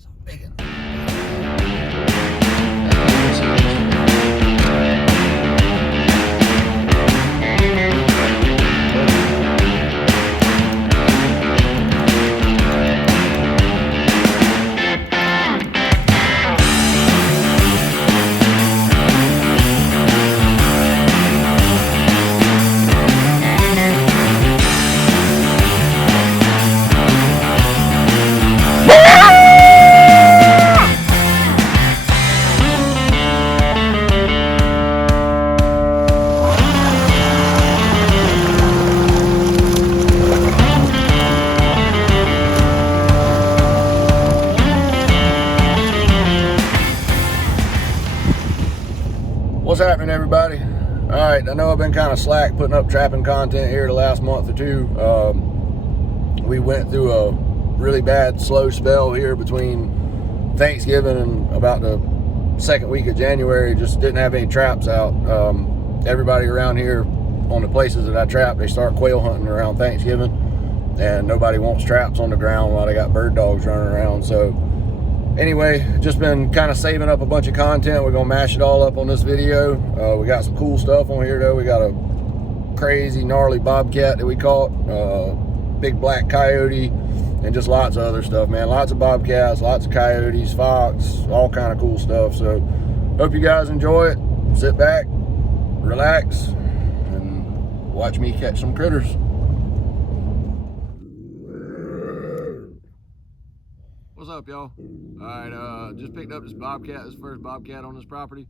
That's a big one. What's happening, everybody? All right, I know I've been kind of slack putting up trapping content here the last month or two. We went through a really bad slow spell here between Thanksgiving and about the second week of January. Just didn't have any traps out. Everybody around here on the places that I trap, they start quail hunting around Thanksgiving, and nobody wants traps on the ground while they got bird dogs running around. So anyway, just been kind of saving up a bunch of content. We're gonna mash it all up on this video. We got some cool stuff on here though. We got a crazy gnarly bobcat that we caught, big black coyote, and just lots of other stuff, man. Lots of bobcats, lots of coyotes, fox, all kind of cool stuff. So hope you guys enjoy it. Sit back, relax, and watch me catch some critters. What's up, y'all? All right, just picked up this bobcat, this first bobcat on this property.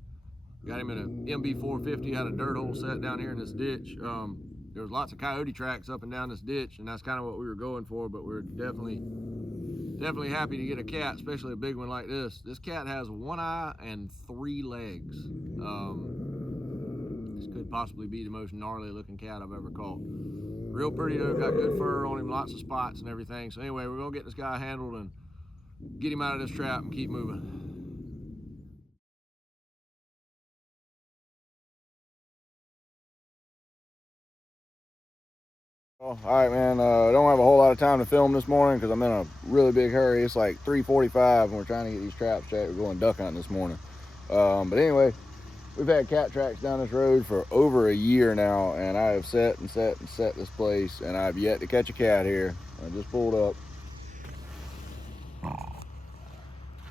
Got him in an MB450, had a dirt hole set down here in this ditch. There was lots of coyote tracks up and down this ditch, and that's kind of what we were going for, but we're definitely happy to get a cat, especially a big one like this. This cat has one eye and 3 legs. This could possibly be the most gnarly looking cat I've ever caught. Real pretty though, got good fur on him, lots of spots and everything. So anyway, we're gonna get this guy handled and get him out of this trap and keep moving. All right, man, I don't have a whole lot of time to film this morning because I'm in a really big hurry. It's like 3:45 and we're trying to get these traps checked. We're going duck hunting this morning. But anyway, we've had cat tracks down this road for over a year now, and I have set this place, and I've yet to catch a cat here. I just pulled up.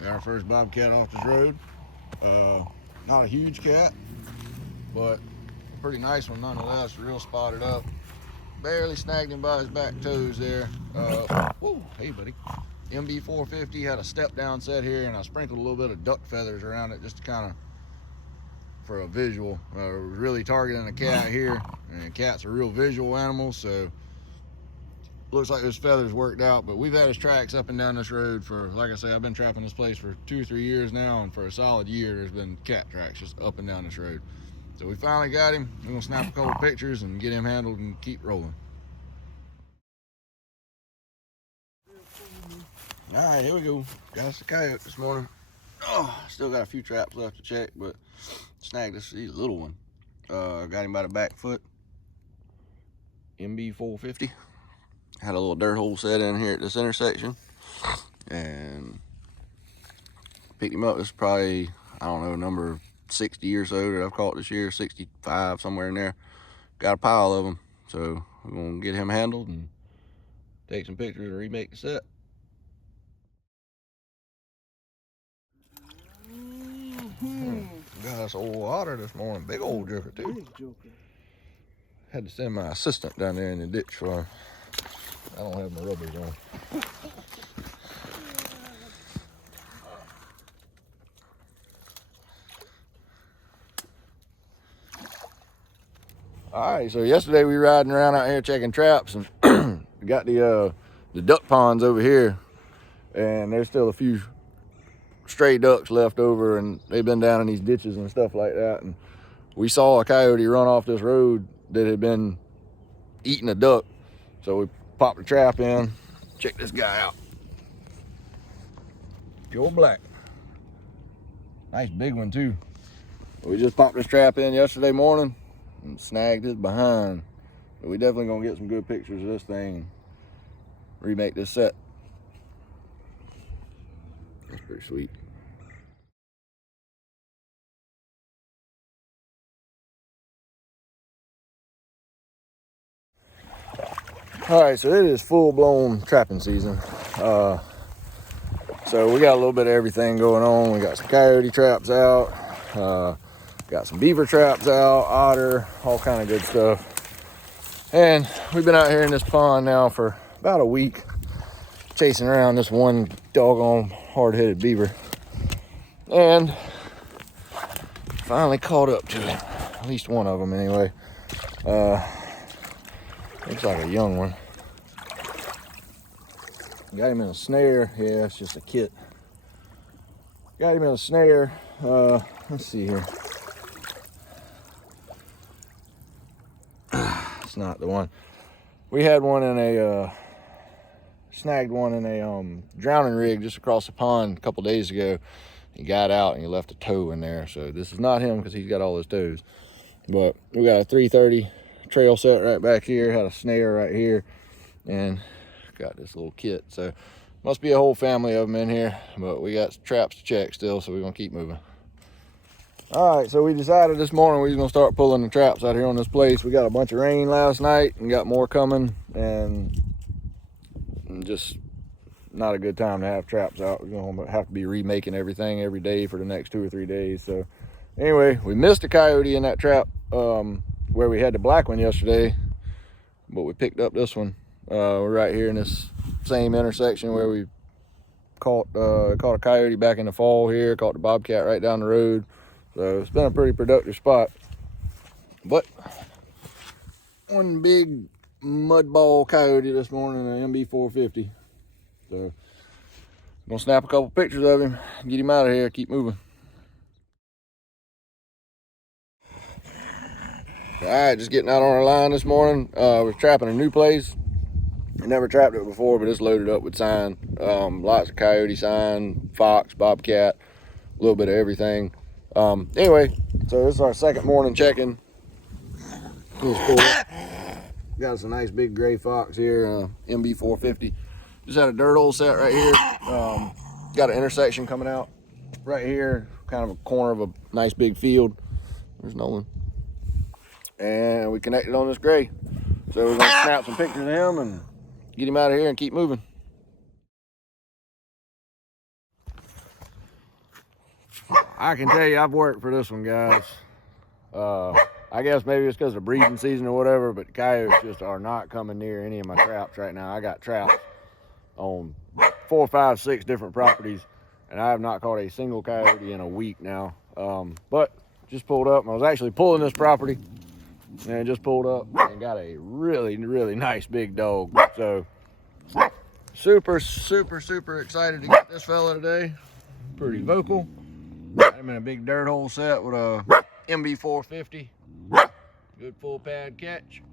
Got our first bobcat off this road. Not a huge cat, but a pretty nice one nonetheless. Real spotted up. Barely snagged him by his back toes there. Whoa, hey buddy. MB450 had a step down set here, and I sprinkled a little bit of duck feathers around it just to kind of for a visual. Really targeting a cat here, and cats are real visual animals, so looks like those feathers worked out. But we've had his tracks up and down this road for, like I say, I've been trapping this place for 2 or 3 years now, and for a solid year there's been cat tracks just up and down this road. So we finally got him. We're gonna snap a couple pictures and get him handled and keep rolling. All right, here we go. Got us a coyote this morning. Oh, still got a few traps left to check, but snagged this, he's a little one. Got him by the back foot. MB450. Had a little dirt hole set in here at this intersection, and picked him up. This is probably, I don't know, number 60 or so that I've caught this year, 65, somewhere in there. Got a pile of them, so we're gonna get him handled and take some pictures and remake the set. Got us old otter this morning, big old joker too. Big joker. Had to send my assistant down there in the ditch for him. I don't have my rubbers on. All right, so yesterday we were riding around out here checking traps, and we got the duck ponds over here, and there's still a few stray ducks left over, and they've been down in these ditches and stuff like that. And we saw a coyote run off this road that had been eating a duck, so we popped the trap in. Check this guy out. Pure black. Nice big one too. We just popped this trap in yesterday morning and snagged his behind. But we definitely gonna get some good pictures of this thing and remake this set. Pretty sweet. All right, so it is full-blown trapping season. So we got a little bit of everything going on. We got some coyote traps out, got some beaver traps out, otter, all kind of good stuff. And we've been out here in this pond now for about a week, chasing around this one doggone hard-headed beaver. And finally caught up to him, at least one of them anyway. Looks like a young one. Got him in a snare. Yeah, it's just a kit. Got him in a snare. Let's see here. It's not the one. We had one in a snagged one in a drowning rig just across the pond a couple days ago. He got out and he left a toe in there. So this is not him because he's got all his toes. But we got a 330 trail set right back here. Had a snare right here, and got this little kit. So must be a whole family of them in here. But we got traps to check still, so we're gonna keep moving. All right, so we decided this morning we was gonna start pulling the traps out here on this place. We got a bunch of rain last night and got more coming, and just not a good time to have traps out. We're gonna have to be remaking everything every day for the next 2 or 3 days. So anyway, we missed a coyote in that trap where we had the black one yesterday, but we picked up this one. We're right here in this same intersection where we caught a coyote back in the fall here, caught the bobcat right down the road. So it's been a pretty productive spot. But one big mud ball coyote this morning, an MB 450. So I'm gonna snap a couple pictures of him, get him out of here, keep moving. All right, just getting out on our line this morning. We're trapping a new place. I never trapped it before, but it's loaded up with sign. Lots of coyote sign, fox, bobcat, a little bit of everything. Anyway, so this is our second morning checking. Got us a nice big gray fox here, MB 450. Just had a dirt hole set right here. Got an intersection coming out right here, kind of a corner of a nice big field. There's Nolan. And we connected on this gray. So we're gonna snap some pictures of him and get him out of here and keep moving. I can tell you I've worked for this one, guys. I guess maybe it's because of breeding season or whatever, but coyotes just are not coming near any of my traps right now. I got traps on 4, 5, 6 different properties, and I have not caught a single coyote in a week now. But just pulled up, and I was actually pulling this property, and just pulled up and got a really, really nice big dog. So super, super, super excited to get this fella today. Pretty vocal. Got him in a big dirt hole set with a MB 450. Good full pad catch.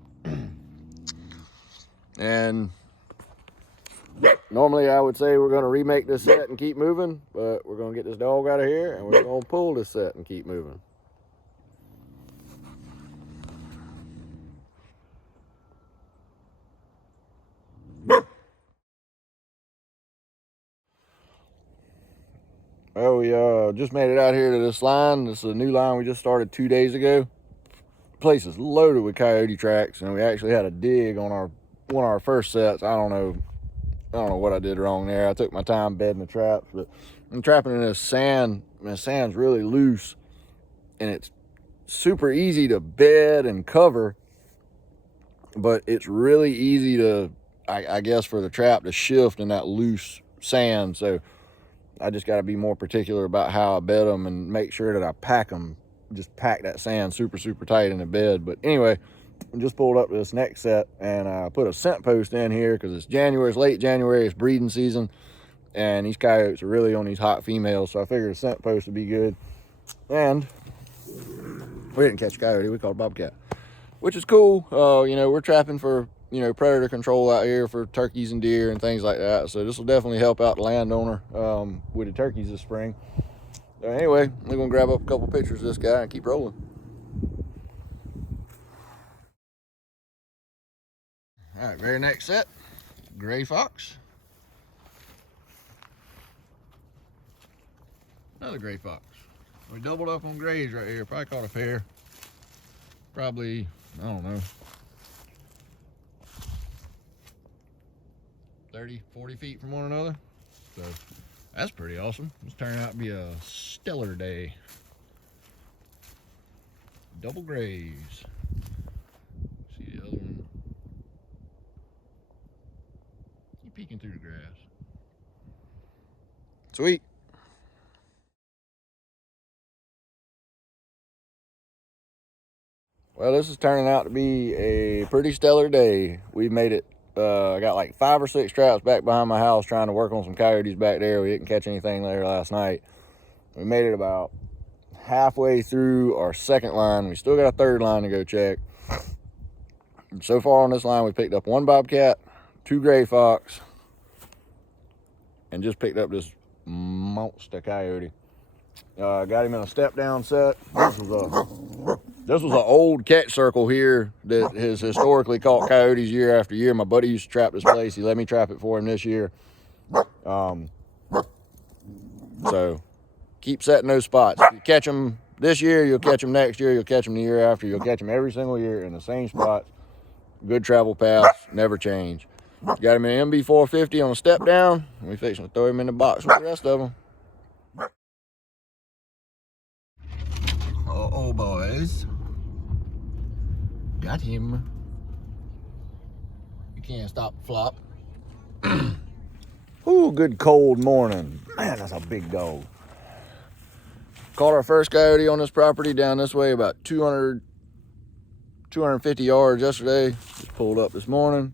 And normally I would say we're gonna remake this set and keep moving, but we're gonna get this dog out of here and we're gonna pull this set and keep moving. Well, we just made it out here to this line. This is a new line we just started 2 days ago. The place is loaded with coyote tracks, and we actually had a dig on one of our first sets. I don't know what I did wrong there. I took my time bedding the traps, but I'm trapping in this sand, and the sand's really loose, and it's super easy to bed and cover, but it's really easy to, I guess, for the trap to shift in that loose sand. So I just got to be more particular about how I bed them and make sure that I pack them, just pack that sand super, super tight in the bed. But anyway, I just pulled up to this next set and I put a scent post in here because it's January, it's late January, it's breeding season, and these coyotes are really on these hot females. So I figured a scent post would be good. And we didn't catch a coyote, we caught a bobcat, which is cool. You know, we're trapping for, you know, predator control out here for turkeys and deer and things like that. So this will definitely help out the landowner with the turkeys this spring. So anyway, we're gonna grab up a couple pictures of this guy and keep rolling. All right, very next set, gray fox. Another gray fox. We doubled up on grays right here. Probably caught a pair. Probably, I don't know, 30, 40 feet from one another. So that's pretty awesome. It's turning out to be a stellar day. Double grays. See the other one. Keep peeking through the grass. Sweet. Well, this is turning out to be a pretty stellar day. We made it. I got like 5 or 6 traps back behind my house trying to work on some coyotes back there. We didn't catch anything there last night. We made it about halfway through our second line. We still got a third line to go check. So far on this line, we picked up 1 bobcat, 2 gray fox, and just picked up this monster coyote. Got him in a step down set. This was an old catch circle here that has historically caught coyotes year after year. My buddy used to trap this place. He let me trap it for him this year. So keep setting those spots. If you catch them this year, you'll catch them next year, you'll catch them the year after, you'll catch them every single year in the same spots. Good travel paths, never change. Got him in an MB450 on a step down. We fixing to throw him in the box with the rest of them. Uh-oh, boys. Got him. You can't stop the flop. Ooh, good cold morning. Man, that's a big dog. Caught our first coyote on this property down this way about 250 yards yesterday. Just pulled up this morning.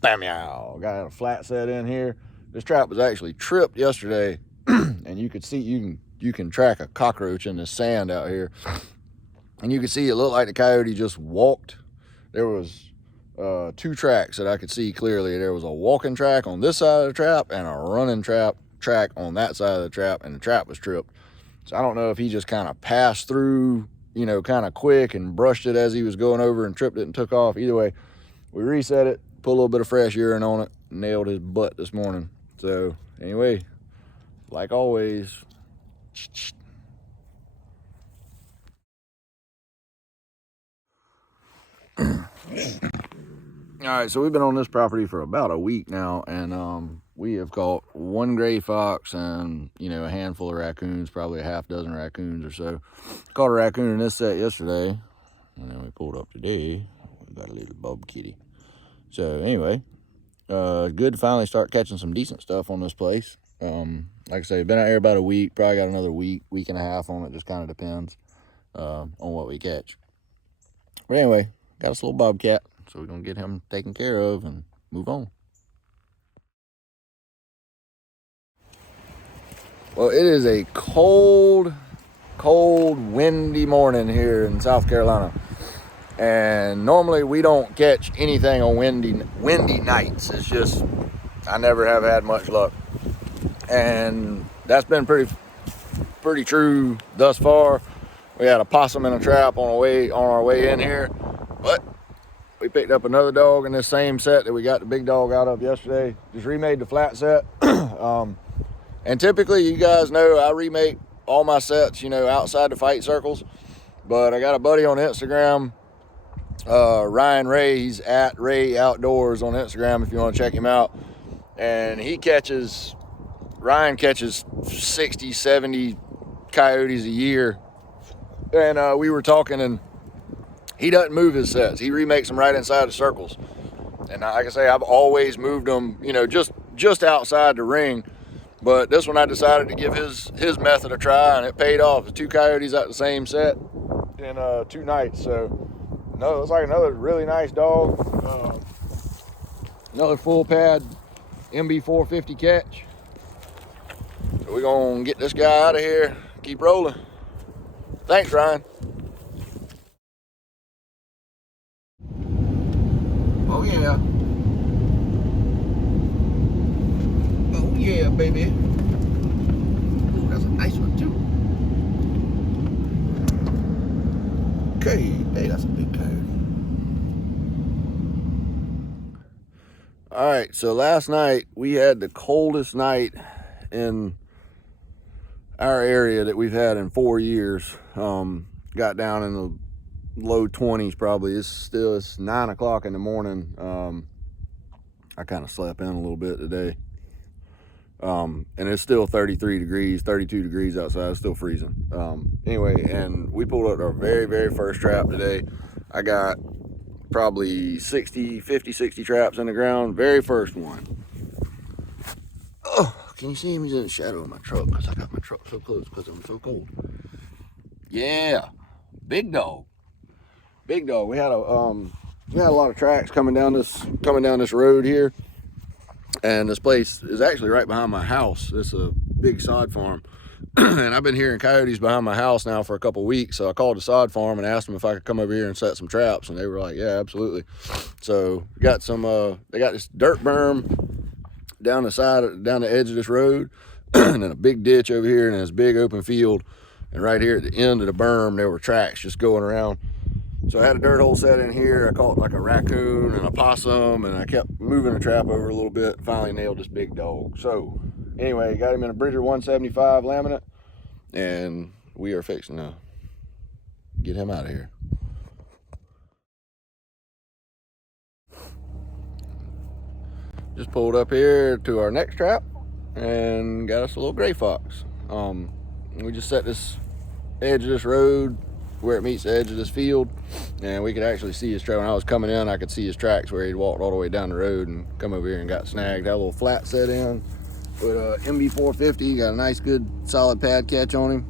Bam, yow. Got a flat set in here. This trap was actually tripped yesterday, and you could see, you can track a cockroach in the sand out here. And you can see it looked like the coyote just walked. There was 2 tracks that I could see clearly. There was a walking track on this side of the trap and a running track on that side of the trap, and the trap was tripped. So I don't know if he just kind of passed through, you know, kind of quick and brushed it as he was going over and tripped it and took off. Either way, we reset it, put a little bit of fresh urine on it, nailed his butt this morning. So anyway, like always, all right, so we've been on this property for about a week now, and we have caught 1 gray fox and, you know, a handful of raccoons, probably a half dozen raccoons or so. Caught a raccoon in this set yesterday, and then we pulled up today. We got a little bub kitty. So anyway, good to finally start catching some decent stuff on this place. Like I say, been out here about a week, probably got another week and a half on it, just kind of depends on what we catch. But anyway, got us a little bobcat, so we're going to get him taken care of and move on. Well, it is a cold, windy morning here in South Carolina. And normally we don't catch anything on windy nights. It's just, I never have had much luck. And that's been pretty true thus far. We had a possum in a trap on our way in here, but we picked up another dog in this same set that we got the big dog out of yesterday. Just remade the flat set. And typically, you guys know I remake all my sets, you know, outside the fight circles. But I got a buddy on Instagram, Ryan Ray. He's at Ray Outdoors on Instagram if you want to check him out. And Ryan catches 60, 70 coyotes a year. And we were talking, and he doesn't move his sets. He remakes them right inside the circles. And like I say, I've always moved them, you know, just outside the ring. But this one I decided to give his method a try, and it paid off. The 2 coyotes at the same set in 2 nights. So no, it's like another really nice dog. Another full pad MB450 catch. So we're gonna get this guy out of here, keep rolling. Thanks, Ryan. Oh yeah. Oh yeah, baby. Ooh, that's a nice one too. Okay, hey, that's a big coyote. All right, so last night we had the coldest night in, our area that we've had in 4 years got down in the low 20s probably. It's 9 o'clock in the morning. I kind of slept in a little bit today. And it's still 33 degrees, 32 degrees outside. It's still freezing. Anyway, and we pulled up our very, very first trap today. I got probably 50, 60 traps in the ground. Very first one. Oh, can you see him? He's in the shadow of my truck because I got my truck so close because I'm so cold. Yeah, big dog. Big dog. We had a lot of tracks coming down this road here. And this place is actually right behind my house. It's a big sod farm. And I've been hearing coyotes behind my house now for a couple weeks. So I called the sod farm and asked them if I could come over here and set some traps. And they were like, yeah, absolutely. So we got they got this dirt berm down the edge of this road. And then a big ditch over here and this big open field. And right here at the end of the berm, there were tracks just going around. So I had a dirt hole set in here. I caught like a raccoon and a possum, and I kept moving the trap over a little bit. Finally nailed this big dog. So anyway, got him in a Bridger 175 laminate, and we are fixing to get him out of here. Just pulled up here to our next trap and got us a little gray fox. We just set this edge of this road where it meets the edge of this field, and we could actually see his trail. When I was coming in, I could see his tracks where he'd walked all the way down the road and come over here and got snagged. Had a little flat set in with a MB450. Got a nice, good, solid pad catch on him.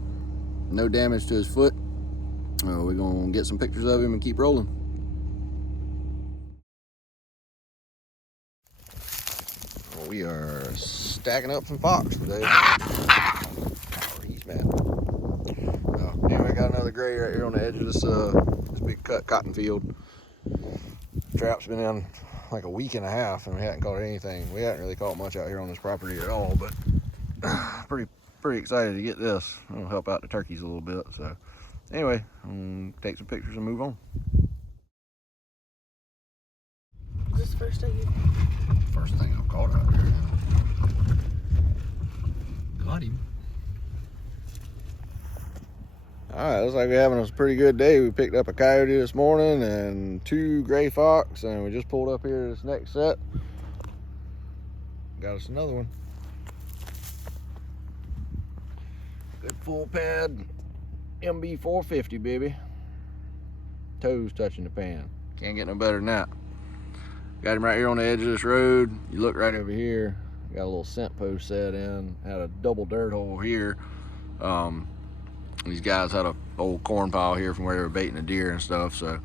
No damage to his foot. We're gonna get some pictures of him and keep rolling. We are stacking up some fox today. Oh, he's mad. Anyway, got another gray right here on the edge of this big cut cotton field. Trap's been in like a week and a half and we hadn't caught anything. We hadn't really caught much out here on this property at all, but pretty excited to get this. It'll help out the turkeys a little bit. So anyway, take some pictures and move on. Is this the first thing First thing I've caught out here. Got him. Alright, looks like we're having a pretty good day. We picked up a coyote this morning and 2 gray fox, and we just pulled up here to this next set. Got us another one. Good full pad MB450, baby. Toes touching the pan. Can't get no better than that. Got him right here on the edge of this road. You look right over here. Got a little scent post set in. Had a double dirt hole here. These guys had a old corn pile here from where they were baiting the deer and stuff, so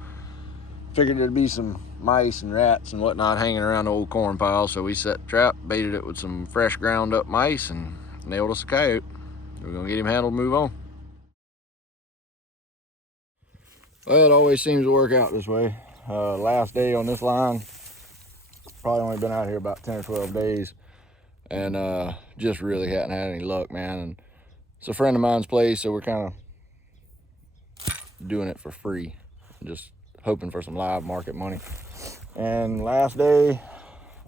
figured there'd be some mice and rats and whatnot hanging around the old corn pile, so we set the trap, baited it with some fresh ground up mice, and nailed us a coyote. We're gonna get him handled and move on. Well, it always seems to work out this way. Last day on this line, probably only been out here about 10 or 12 days, and just really hadn't had any luck, man. And it's a friend of mine's place, so we're kind of doing it for free, just hoping for some live market money. And last day,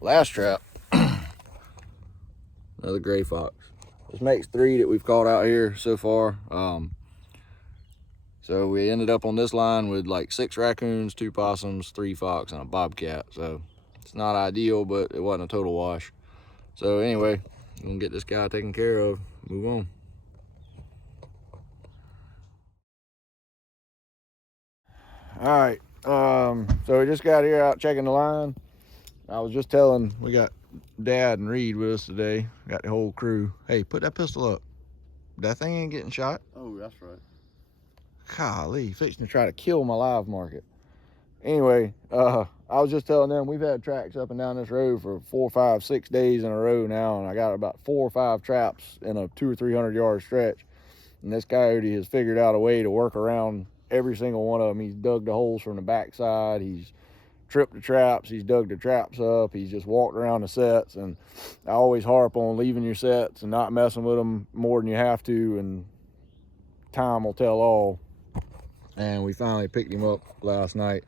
last trap, another gray fox. This makes 3 that we've caught out here so far. So we ended up on this line with like 6 raccoons, 2 possums, 3 fox, and a bobcat. So it's not ideal, but it wasn't a total wash. So anyway, I'm gonna get this guy taken care of, move on. All right, so we just got here out checking the line. I was just telling, we got Dad and Reed with us today. Got the whole crew. Hey, put that pistol up. That thing ain't getting shot. Oh, that's right. Golly, fixing to try to kill my live market. Anyway, I was just telling them we've had tracks up and down this road for 4, 5, 6 days in a row now, and I got about 4 or 5 traps in a 200 or 300 yard stretch. And this coyote has figured out a way to work around every single one of them. He's dug the holes from the backside. He's tripped the traps. He's dug the traps up. He's just walked around the sets. And I always harp on leaving your sets and not messing with them more than you have to, and time will tell all. And we finally picked him up last night.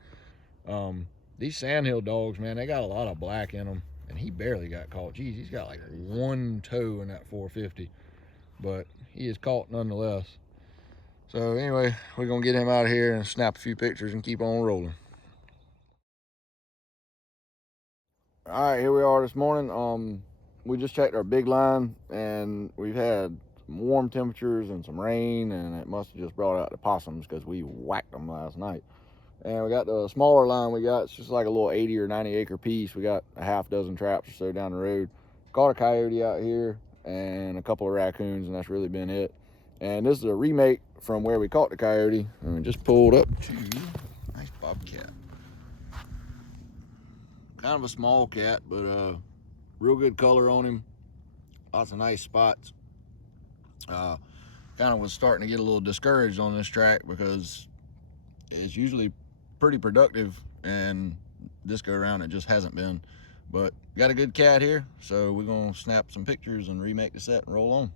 These sandhill dogs, man, they got a lot of black in them, and he barely got caught. Geez, he's got like 1 toe in that 450, but he is caught nonetheless. So anyway, we're gonna get him out of here and snap a few pictures and keep on rolling. All right, here we are this morning. We just checked our big line, and we've had some warm temperatures and some rain, and it must have just brought out the possums because we whacked them last night. And we got the smaller line we got. It's just like a little 80 or 90 acre piece. We got a half dozen traps or so down the road. Caught a coyote out here and a couple of raccoons, and that's really been it. And this is a remake from where we caught the coyote, and we just pulled up to nice bobcat. Kind of a small cat, but real good color on him. Lots of nice spots. Kind of was starting to get a little discouraged on this track because it's usually pretty productive, and this go around it just hasn't been. But got a good cat here, so we're gonna snap some pictures and remake the set and roll on.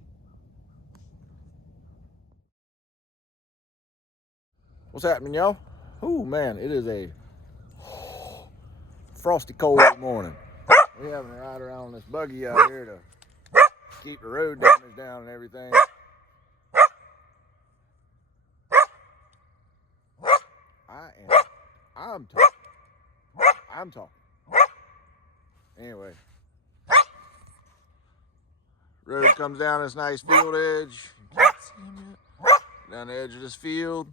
What's happening, y'all? Oh man, it is a frosty cold morning. We're having to ride around on this buggy out here to keep the road damage down and everything. I'm talking. Anyway, road comes down this nice field edge. Can't see him yet. Down the edge of this field.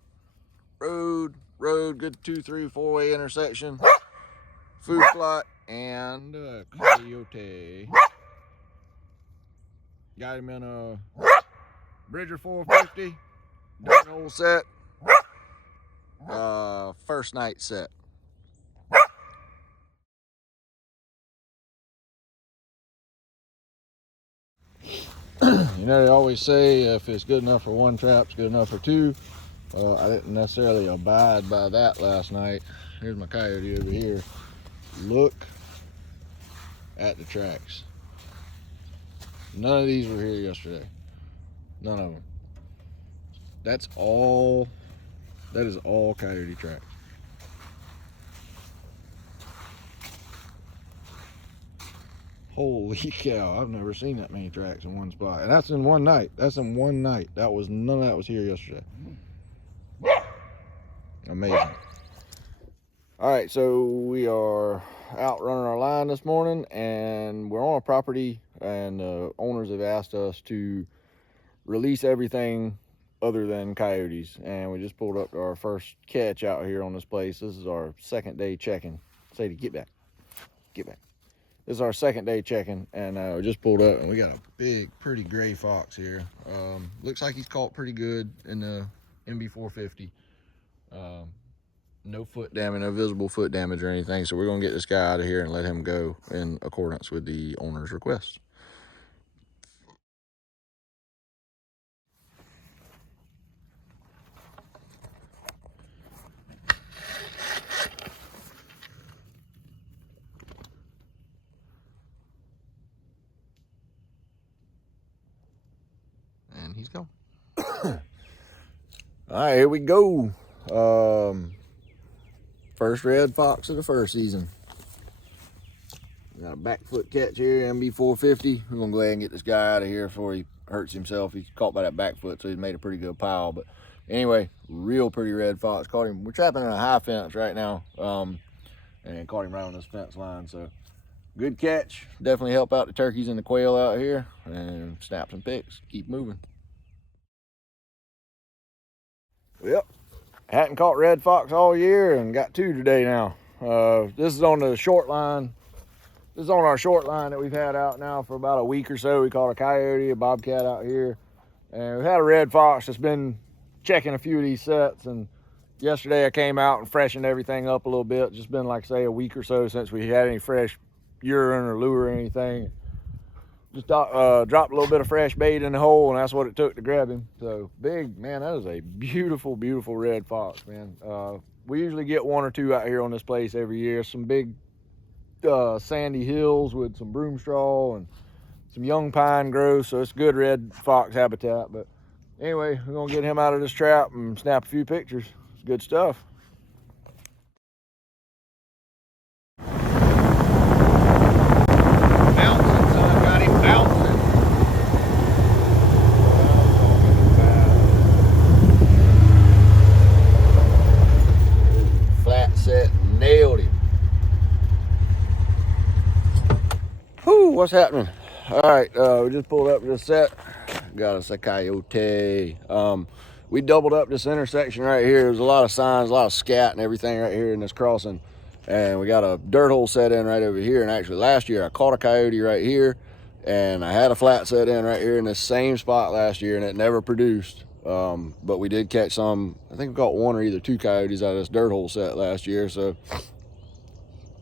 Road, good 2, 3, 4-way intersection. Food plot and a coyote. Got him in a Bridger 450. Done whole set. First night set. You know, they always say if it's good enough for one trap, it's good enough for two. I didn't necessarily abide by that last night. Here's my coyote over here. Look at the tracks. None of these were here yesterday. None of them. That is all coyote tracks. Holy cow, I've never seen that many tracks in one spot. And that's in one night. None of that was here yesterday. Amazing. All right, so we are out running our line this morning, and we're on a property, and the owners have asked us to release everything other than coyotes. And we just pulled up to our first catch out here on this place. This is our second day checking. Sadie, get back. This is our second day checking, and we just pulled up, and we got a big, pretty gray fox here. Looks like he's caught pretty good in the MB450. No foot damage, no visible foot damage or anything, so we're gonna get this guy out of here and let him go in accordance with the owner's request. And he's gone. All right, here we go. First red fox of the first season. Got a back foot catch here, MB450. We're gonna go ahead and get this guy out of here before he hurts himself. He's caught by that back foot, so he's made a pretty good pile. But anyway, real pretty red fox. Caught him. We're trapping in a high fence right now, and caught him right on this fence line. So good catch. Definitely help out the turkeys and the quail out here, and snap some pics. Keep moving. Yep. Hadn't caught red fox all year and got two today now. This is on the short line. This is on our short line that we've had out now for about a week or so. We caught a coyote, a bobcat out here, and we've had a red fox that's been checking a few of these sets. And yesterday I came out and freshened everything up a little bit. It's just been, like, say, a week or so since we had any fresh urine or lure or anything. Just dropped a little bit of fresh bait in the hole, and that's what it took to grab him. So big, man, that is a beautiful, beautiful red fox, man. We usually get one or two out here on this place every year. Some big sandy hills with some broom straw and some young pine growth, so it's good red fox habitat. But anyway, we're gonna get him out of this trap and snap a few pictures. It's good stuff. Bouncing, son, got him bouncing. what's happening? All right, we just pulled up to the set. Got us a coyote. We doubled up this intersection right here. There's a lot of signs, a lot of scat and everything right here in this crossing. And we got a dirt hole set in right over here. And actually last year I caught a coyote right here, and I had a flat set in right here in the same spot last year, and it never produced. But we did catch some. I think we caught one or either two coyotes out of this dirt hole set last year. So,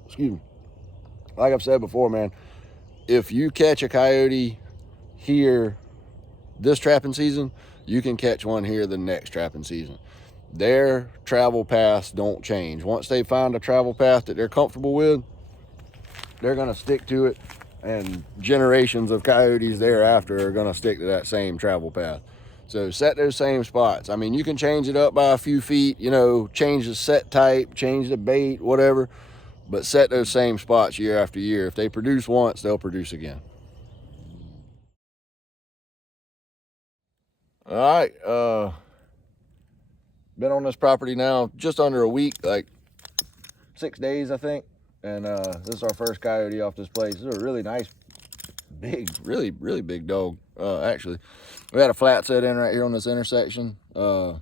excuse me. Like I've said before, man, if you catch a coyote here this trapping season, you can catch one here the next trapping season. Their travel paths don't change. Once they find a travel path that they're comfortable with, they're going to stick to it, and generations of coyotes thereafter are going to stick to that same travel path. So set those same spots. I mean, you can change it up by a few feet, you know, change the set type, change the bait, whatever, but set those same spots year after year. If they produce once, they'll produce again. All right, been on this property now just under a week, like 6 days, I think. And this is our first coyote off this place. This is a really nice, big, really big dog, actually. We had a flat set in right here on this intersection. Let's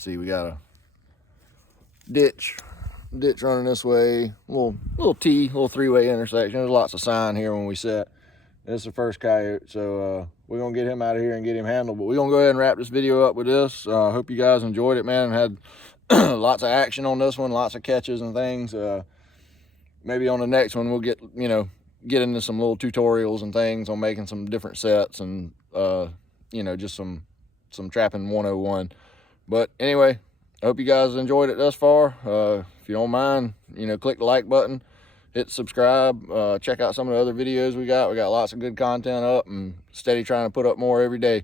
see, we got a ditch running this way, little T, little three-way intersection. There's lots of sign here when we set. This is the first coyote, so we're gonna get him out of here and get him handled. But we're gonna go ahead and wrap this video up with this. Hope you guys enjoyed it, man. Had lots of action on this one, lots of catches and things. Maybe on the next one we'll get into some little tutorials and things on making some different sets and just some trapping 101. But anyway, I hope you guys enjoyed it thus far. If you don't mind, click the like button, hit subscribe, check out some of the other videos we got. We got lots of good content up and steady trying to put up more every day.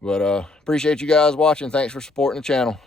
But appreciate you guys watching. Thanks for supporting the channel.